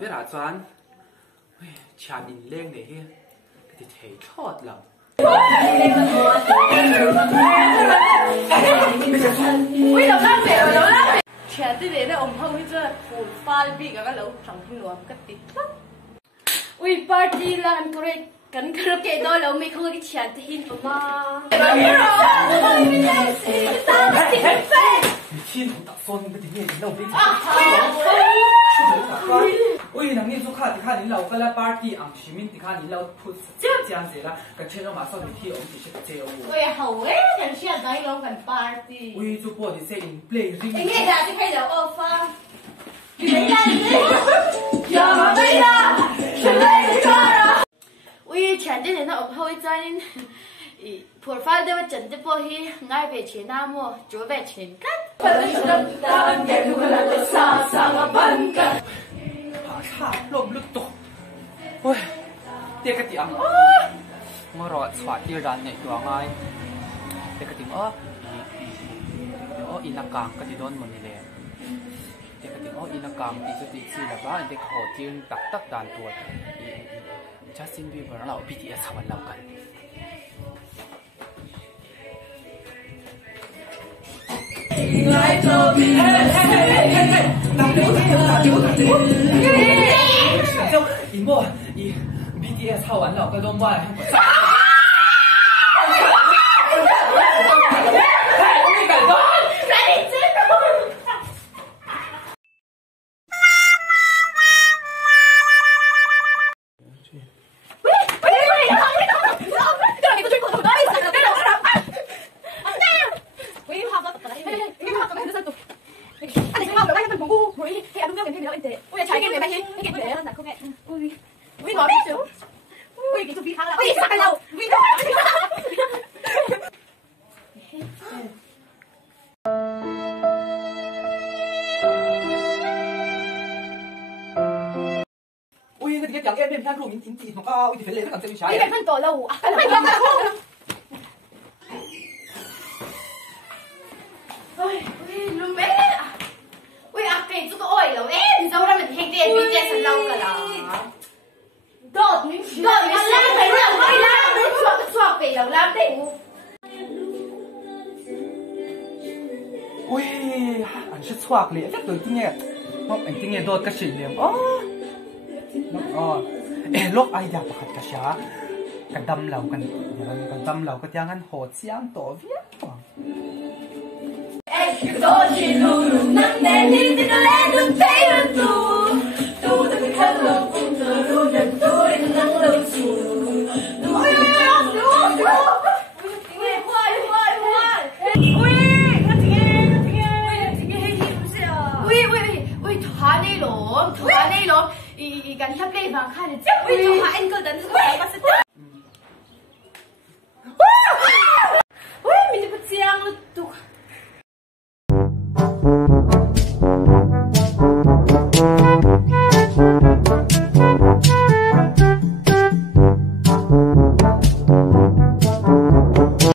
biết hả Doan chả nhìn lên để here thì thấy thọt lắm ui đâu lắm về rồi đâu lắm chả tí để nó ủng hộ cho phủ pha bị cả lẩu trồng thêm luộc cái tí ui party là anh cười cần karaoke đó lẩu mấy không cái chả tí hin mà thiên không tạo phone cái tiếng này lâu đi ui nãy nghe chú khát thì khát đến lâu cái là party ăn xí mình thì khát đến lâu put chết chán gì là cái chuyện đó mà sao thì thi ông thì sẽ chơi ui hầu ấy chẳng chuyện đấy lâu cần party ui chú bỏ thì sẽ in play ring nghe ra thì hay là offer thì đấy là gì giờ mà bây giờ chuyện đấy rồi ui chán thế này nó ủng hộ cho nên profile đây mà chân tiếp bỏ hi ngay về chuyện nào mua chúa về chuyện cắt lộn lướt tổ ôi tiếc cái tiếng mà rồi xoa tiêu đàn nhảyตัวngay tiếc cái tiếng inakang cái tiếng đón mình này tiếc cái tiếng inakang thì chút tí là bao anh tiếc họ tiếng tắc tắc đàn tuột Justin Bieber nó là BTS sao anh lâuกัน이 BTS 唱完了，该动漫。cái chẳng em than rủ những gì mà cao thì phải lấy nó cần xem trái. Cái phân tổ lâu à? Ôi, luôn bé. Ôi, cái chú có oi lâu em, sao ra mình hay tiền vì tiền sẵn lâu cả đó. Đột mình làm phải làm oi làm, chuộc về lâu làm đấy. Ui, anh sẽ chuộc liền chắc từ tiếng nghe. Mà anh tiếng nghe đột cái gì liền. Lúc ai đã bắt cái啥, cái đâm lâu cái đâm lâu cái tiếng anh hồ chiang tổ viết. Tôi chỉ luôn nắng đèn đi thì nó lên đường thấy đường tu từ cái thân lòng cũng từ luôn đừng tu đến nắng lâu chiều ui thoa này lắm 이 간이 협레이 방 칸에 ui 저 하인 거 난 그거 봤을 때 ui mình cứ chiang tu